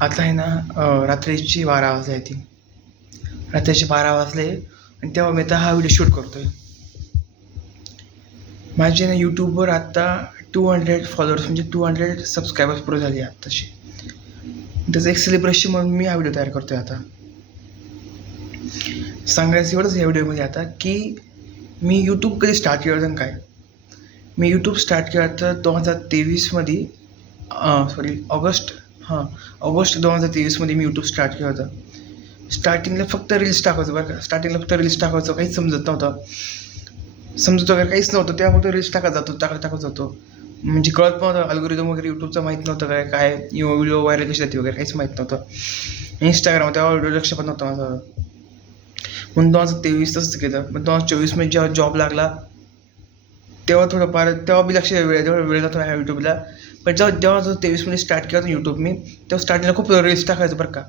आता आहे ना, रात्रीची 12 वाजले आहे ती. रात्रीचे 12 वाजले आणि तेव्हा मी आता हा व्हिडिओ शूट करतोय. माझे ना यूट्यूबवर आता 200 फॉलोअर्स म्हणजे 200 सबस्क्रायबर्स पूर्ण झाले आत्ताशी. त्याचं एक सेलिब्रेशन म्हणून मी हा व्हिडिओ तयार करतोय. आता सांगायचं एवढंच या व्हिडिओमध्ये आता की मी यूट्यूब कधी स्टार्ट केलं होतं काय. मी यूट्यूब स्टार्ट केलं तर 2023मध्ये ऑगस्ट 2023मध्ये मी यूट्यूब स्टार्ट केलं होतं. स्टार्टिंगला फक्त रील्स टाकायचं बरं का. काहीच समजत नव्हतं. वगैरे काहीच नव्हतं. तेव्हा फक्त रील्स टाकत जातो. म्हणजे कळत पण नव्हतं. अल्गोरिदम वगैरे यूट्यूबचं माहीत नव्हतं काय व्हिडिओ व्हायरल कशी जाते वगैरे काहीच माहीत नव्हतं. इंस्टाग्राम तेव्हा व्हिडिओ लक्ष पण नव्हतं माझं. म्हणून 2023 तसंच केलं. मग 2024मध्ये जेव्हा जॉब लागला तेव्हा थोडंफार तेव्हा बी लक्ष वेळ जातो ह्या यूट्यूबला. पण जेव्हा 2023मध्ये स्टार्ट केलं होतं यूट्यूब मी, तेव्हा स्टार्टिंगला खूप रील्स टाकायचं बरं का.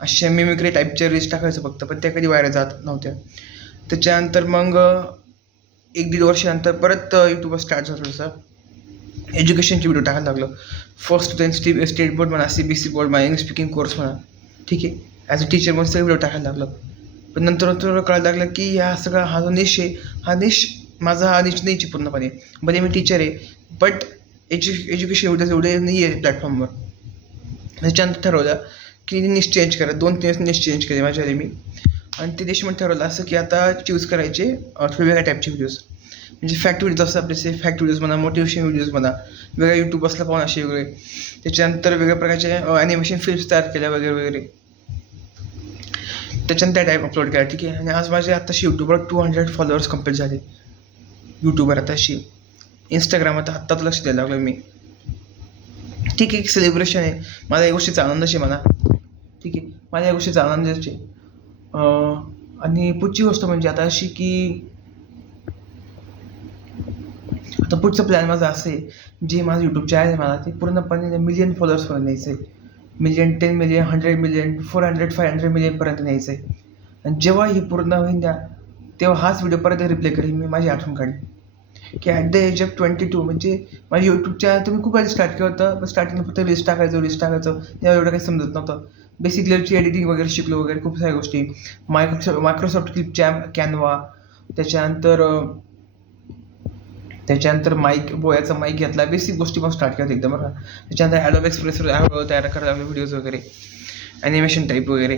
अशा मिमिक्री टाईपच्या रील्स टाकायचं फक्त, पण त्या कधी व्हायरल जात नव्हत्या. त्याच्यानंतर मग 1-1.5 वर्षानंतर परत यूट्यूबवर स्टार्ट झालं थोडंसं एज्युकेशनचे व्हिडिओ टाकायला लागलो. फर्स्ट 10 स्टेट बोर्ड म्हणा, CBSE बोर्ड म्हणा, इंग्लिश स्पीकिंग कोर्स म्हणा, ठीक आहे. ॲज अ टीचर मग सगळे व्हिडिओ टाकायला लागलो. पण नंतर कळायला लागलं की हा जो निश आहे, हा निश नाहीची पूर्णपणे. भले मी टीचर आहे, बट एज्युकेशन एवढे नाही आहे प्लॅटफॉर्मवर. त्याच्यानंतर ठरवलं की निश चेंज करा. 2-3 निश चेंज केले माझ्याकडे मी. आणि ते देशमध्ये ठरवलं असं की आता चूज करायचे वेगवेगळ्या टाईपचे व्हिडिओज. म्हणजे फॅक्ट व्हिडिओज असतात आपले, फॅक्ट व्हिडिओज म्हणा, मोटिवेशन व्हिडिओज म्हणा, वेगळ्या यूट्यूब असला पाहून असे वेगळे. त्याच्यानंतर वेगवेगळ्या प्रकारचे ॲनिमेशन फिल्म्स तयार केल्या वगैरे. त्याच्यानंतर त्या टाईप अपलोड केला, ठीक आहे. आणि आज माझे आत्ताशी यूट्यूबवर 200 फॉलोअर्स कंप्लीट झाले यूट्यूबवर आताशी. इंस्टाग्राम आत्ताच लक्ष द्यायला लागलो मी, ठीक आहे. एक सेलिब्रेशन आहे. माझ्या या गोष्टीचा आनंदच आहे मला, ठीक आहे. माझ्या या गोष्टीचा आनंदच आहे. आणि पुढची गोष्ट म्हणजे आता अशी की आता पुढचं प्लॅन माझा असं आहे, जे माझं यूट्यूब चॅनल आहे मला ते पूर्णपणे मिलियन फॉलोअर्सपर्यंत न्यायचं आहे. मिलियन, 10 मिलियन, 100 मिलियन, 400-500 मिलियनपर्यंत न्यायचं आहे. आणि जेव्हा ही पूर्ण होईल द्या, तेव्हा हाच व्हिडिओ परत रिप्ले करेन मी, माझी आठवण काढेन की ॲट द एज ऑफ 22 म्हणजे माझ्या यूट्यूब चॅनल तुम्ही खूप वेळा स्टार्ट केलं होतं. पण स्टार्टिंगला फक्त रील्स टाकायचं तेव्हा एवढं काही समजत नव्हतं. बेसिक लेवलची एडिटिंग वगैरे शिकलो वगैरे खूप साऱ्या गोष्टी. Microsoft clip Canva. त्याच्यानंतर बोयाचा माईक घेतला. बेसिक गोष्टी पण स्टार्ट केल्या एकदम बरं. त्याच्यानंतर ॲडोब एक्सप्रेसवर तयार करायला व्हिडिओज वगैरे, ॲनिमेशन टाईप वगैरे.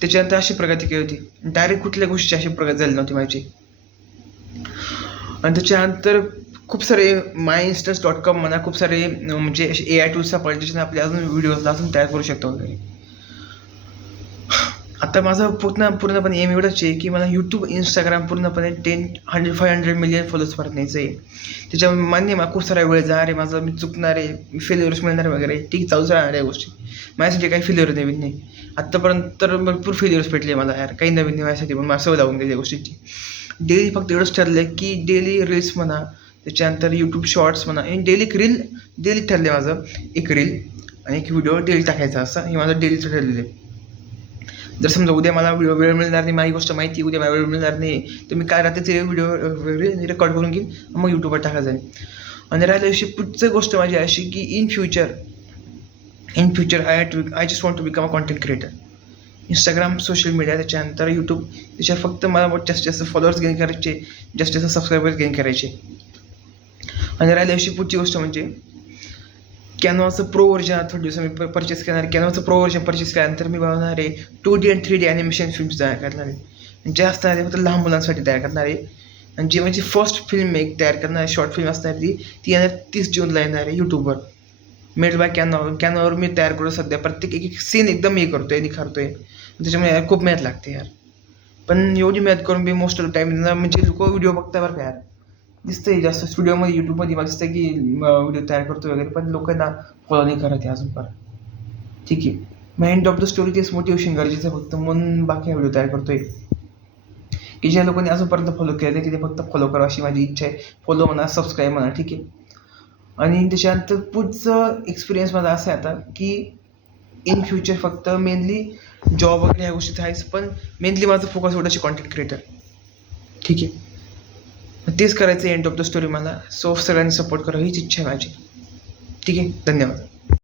त्याच्यानंतर अशी प्रगती केली होती. डायरेक्ट कुठल्या गोष्टीची अशी प्रगती झाली नव्हती माझी. आणि त्याच्यानंतर खूप सारे myinstance.com म्हणा, खूप सारे म्हणजे असे AI टूल्स सापडले ज्याच्याने आपले अजून व्हिडिओजला अजून तयार करू शकतो वगैरे. आता माझं पूर्णपणे एम एवढंच आहे की मला यूट्यूब, इंस्टाग्राम पूर्णपणे 100-500 मिलियन फॉलोअर्सपर्यंत न्यायचं आहे. त्याच्यामुळे मान्य मला खूप सारा वेळ जाणार आहे माझा, मी चुकणार आहे, मी फेल्युअर्स मिळणार वगैरे, ठीक. चालूच राहणार आहे गोष्टी. माझ्यासाठी काही फेल्युअर नवीन नाही. आत्तापर्यंत तर भरपूर फेल्युअर्स भेटले मला यार, काही नवीन नाही माझ्यासाठी. पण मला सवय लागून गेली या गोष्टीची. डेली फक्त एवढंच ठरलं आहे की डेली रील्स म्हणा, त्याच्यानंतर यूट्यूब शॉर्ट्स म्हणा, आणि डेली ठरले माझं. एक रील आणि एक व्हिडिओ डेली टाकायचा, असं हे माझं डेलीचं ठरलेलं आहे. जर समजा उद्या मला वेळ मिळणार नाही, माझी गोष्ट माहिती उद्या मला वेळ मिळणार नाही, तर मी काय रात्रीचे व्हिडिओ रेकॉर्ड करून घेईन, मग यूट्यूबवर टाकायला जाईल. आणि राहिल्याविषयी पुढची गोष्ट माझी अशी की in future I just want to become a content creator. Instagram, social media, त्याच्यानंतर यूट्यूब, त्याच्यावर फक्त मला जास्तीत जास्त फॉलोअर्स गेन करायचे, जास्तीत जास्त सबस्क्रायबर्स गेन करायचे. आणि राहिल्याविषयी पुढची गोष्ट म्हणजे कॅनवाचं प्रो व्हर्जन थोडे दिवस मी परचेस करणार आहे. कॅनवाचं प्रो व्हर्जन परचेस केल्यानंतर मी बनवणार आहे 2D आणि 3D ॲनिमेशन फिल्म्स तयार करणार आहे. जे असणार आहे फक्त लहान मुलांसाठी तयार करणार आहे. आणि जी माझी फर्स्ट फिल्म तयार करणार आहे, शॉर्ट फिल्म असणार ती येणार 30 जूनला येणार आहे यूट्यूबवर. मेड बाय कॅनवावर मी तयार करू सध्या. प्रत्येक एक सीन एकदम निखारतोय. त्याच्यामुळे खूप मेहनत लागते यार. पण एवढी मेहनत करून मी मोस्ट ऑफ द टाईम म्हणजे लोक व्हिडिओ बघता बरं का यार, दिसतंय जास्त स्टुडिओमध्ये यूट्यूबमध्ये मला दिसतं की व्हिडिओ तयार करतो वगैरे, पण लोकांना फॉलो नाही करत आहे अजून पण, ठीक आहे. मग एंड ऑफ द स्टोरी तेच मोटिवेशन गरजेचं आहे फक्त, म्हणून बाकी व्हिडिओ तयार करतोय की ज्या लोकांनी अजूनपर्यंत फॉलो केलं की ते फक्त फॉलो करावं अशी माझी इच्छा आहे. फॉलो म्हणा, सबस्क्राईब म्हणा, ठीक आहे. आणि त्याच्यानंतर पुढचं एक्सपिरियन्स माझा असं आहे आता की इन फ्युचर फक्त मेनली जॉब वगैरे ह्या गोष्टीत आहेच, पण मेनली माझं फोकस एवढंच कॉन्टेंट क्रिएटर, ठीक आहे. तेच करायचं एंड ऑफ द स्टोरी मला. सो सगळ्यांनी सपोर्ट करा हीच इच्छा आहे माझी, ठीक आहे. धन्यवाद.